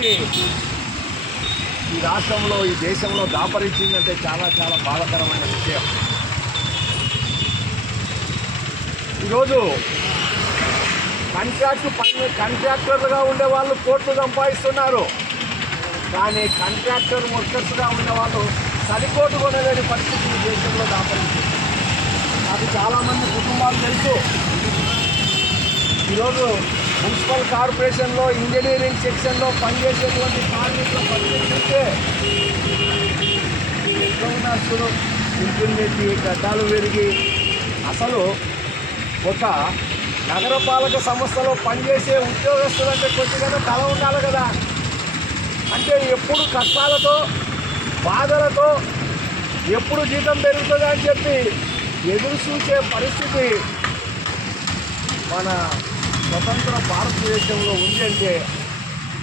పరిస్థితి ఈ రాష్ట్రంలో, ఈ దేశంలో దాపరించిందంటే చాలా చాలా బాధాకరమైన విషయం. ఈరోజు కాంట్రాక్టర్లుగా ఉండే వాళ్ళు కోట్లు సంపాదిస్తున్నారు, కానీ కాంట్రాక్టర్ వర్కర్స్గా ఉండేవాళ్ళు సరికోటు కొనలేని పరిస్థితి ఈ దేశంలో దాపరించింది. నాకు చాలామంది కుటుంబాలు తెలుసు. ఈరోజు మున్సిపల్ కార్పొరేషన్లో ఇంజనీరింగ్ సెక్షన్లో పనిచేసేటువంటి కార్మికుల పరిస్థితి ఎట్లా ఉన్నారు? ఇంటికి గడ్డాలు పెరిగి అసలు ఒక నగరపాలక సంస్థలో పనిచేసే ఉద్యోగస్తులంటే కొద్దిగా తల ఉండాలి కదా. అంటే ఎప్పుడు కష్టాలతో బాధలతో ఎప్పుడు జీతం పెరుగుతుంది అని చెప్పి ఎదురు చూసే పరిస్థితి మన స్వతంత్ర భారతదేశంలో ఉంది అంటే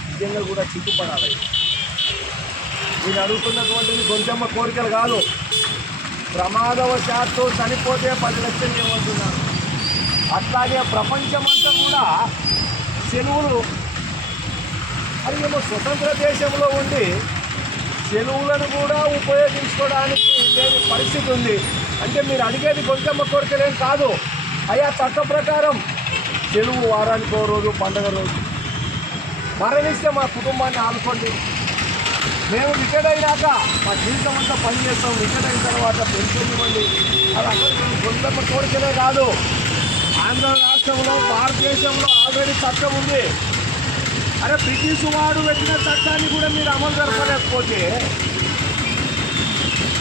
నిజంగా కూడా చిక్కుపడాలి. నేను అడుగుతున్నటువంటిది కొంచెమ్మ కోరికలు కాదు. ప్రమాదవశాత్తు చనిపోతే 10 లక్షలు ఇవ్వమంటున్నారు. అట్లాగే ప్రపంచమంతా కూడా సెలవులు, అది ఏమో స్వతంత్ర దేశంలో ఉండి సెలవులను కూడా ఉపయోగించుకోవడానికి లేని పరిస్థితి ఉంది. అంటే మీరు అడిగేది కొంచెమ్మ కోరికలేం కాదు. అయ్యా చట్ట ప్రకారం సెలవు వారానికో రోజు, పండగ రోజు మరణిస్తే మా కుటుంబాన్ని ఆదుకోండి. మేము రిటైర్డ్ అయినాక మా జీవితం అంతా పనిచేస్తాం, రిటైర్డ్ అయిన తర్వాత పెన్షన్ ఇవ్వండి. అది అసలు కొంచెమ్మ కోరికలే కాదు. ఆంధ్ర రాష్ట్రంలో, భారతదేశంలో ఆల్రెడీ చట్టం ఉంది. అరే బ్రిటిష్ వాడు పెట్టిన చట్టాన్ని కూడా మీరు అమలు జరపలేకపోతే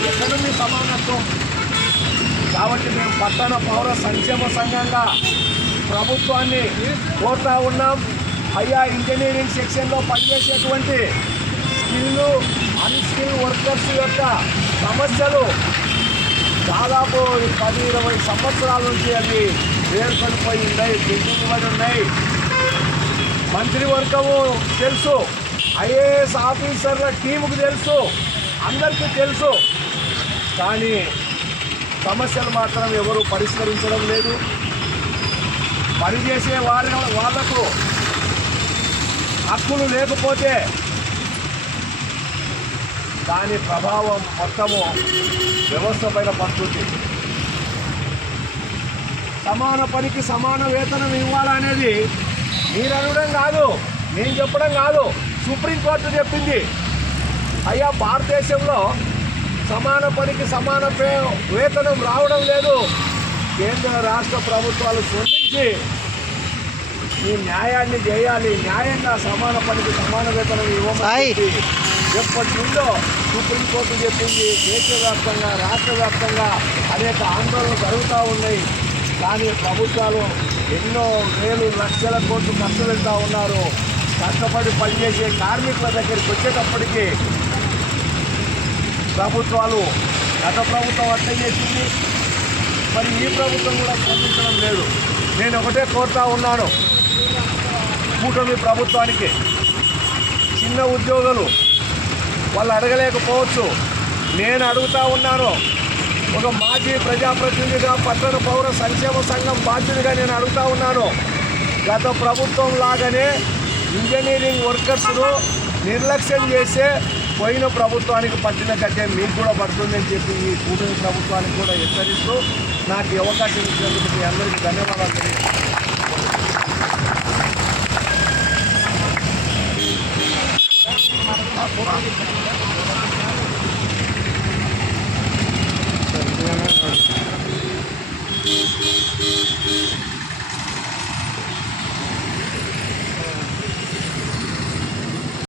ఎక్కడుంది సమానత్వం? కాబట్టి మేము పట్టణ పౌర సంక్షేమ సంఘంగా ప్రభుత్వాన్ని కోరుతా ఉన్నాం. అయ్యా ఇంజనీరింగ్ సెక్షన్లో పనిచేసేటువంటి స్కిల్, అన్స్కిల్ వర్కర్స్ యొక్క సమస్యలు దాదాపు 10-20 సంవత్సరాల నుంచి అవి వేర్పడిపోయి ఉన్నాయి, పెండింగ్ పడి ఉన్నాయి. మంత్రివర్గము తెలుసు, ఐఏఎస్ ఆఫీసర్ల టీముకు తెలుసు, అందరికీ తెలుసు. కానీ సమస్యలు మాత్రం ఎవరు పరిష్కరించడం లేదు. పనిచేసే వాళ్లకు హక్కులు లేకపోతే దాని ప్రభావం మొత్తము వ్యవస్థ పైన పడుతుంది. సమాన పనికి సమాన వేతనం ఇవ్వాలనేది మీరు అనడం కాదు, నేను చెప్పడం కాదు, సుప్రీంకోర్టు చెప్పింది. అయ్యా భారతదేశంలో సమాన పనికి సమాన వేతనం రావడం లేదు. కేంద్ర రాష్ట్ర ప్రభుత్వాలు స్పందించి ఈ న్యాయాన్ని చేయాలి, న్యాయంగా సమాన పనికి సమాన వేతనం ఇవ్వమని ఎప్పటి నుండో సుప్రీంకోర్టు చెప్పింది. దేశవ్యాప్తంగా, రాష్ట్ర వ్యాప్తంగా అనేక ఆందోళనలు జరుగుతూ ఉన్నాయి. కానీ ప్రభుత్వాలు ఎన్నో వేలు లక్షల కోట్లు ఖర్చు పెడతా ఉన్నారు. కష్టపడి పనిచేసే కార్మికుల దగ్గరికి వచ్చేటప్పటికీ ప్రభుత్వాలు, గత ప్రభుత్వం అట్లా చేసింది, మరి ఈ ప్రభుత్వం కూడా స్పందించడం లేదు. నేను ఒకటే కోరుతా ఉన్నాను కూటమి ప్రభుత్వానికి, చిన్న ఉద్యోగులు వాళ్ళు అడగలేకపోవచ్చు, నేను అడుగుతా ఉన్నాను. ఒక మాజీ ప్రజాప్రతినిధిగా, పట్టణ పౌర సంక్షేమ సంఘం బాధ్యుడిగా నేను అడుగుతా ఉన్నాను. గత ప్రభుత్వం లాగానే ఇంజనీరింగ్ వర్కర్స్ను నిర్లక్ష్యం చేసే పోయిన ప్రభుత్వానికి పట్టిన గట్టే మీకు కూడా పడుతుందని చెప్పి ఈ కూటమి ప్రభుత్వానికి కూడా హెచ్చరిస్తూ నాకు ఈ అవకాశం ఇచ్చినందుకు మీ అందరికీ ధన్యవాదాలు తెలియజేస్తున్నాను.